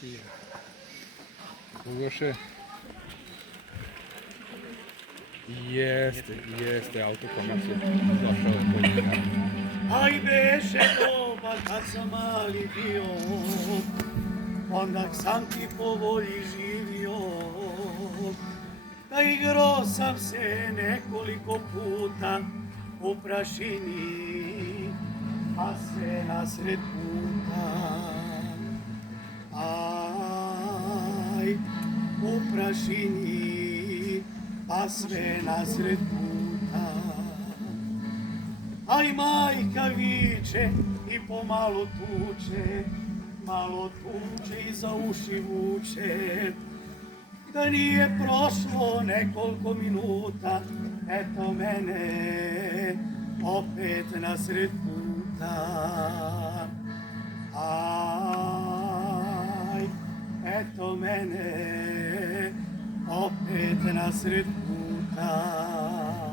Cijel. Ugoše. Jeste, auto konačno došao je kod njega. Aj beše doba kad sam mali bio, onda sam ti po volji živio. Da igrao sam se nekoliko puta u prašini, a sve nasred puta. Aj, u prašini, a sve nasred puta. Aj majka viče i pomalo tuče, malo tuče i za uši vuče. Da nije prošlo nekoliko minuta, eto mene opet nasred puta. Aj, eto mene opet nasred puta.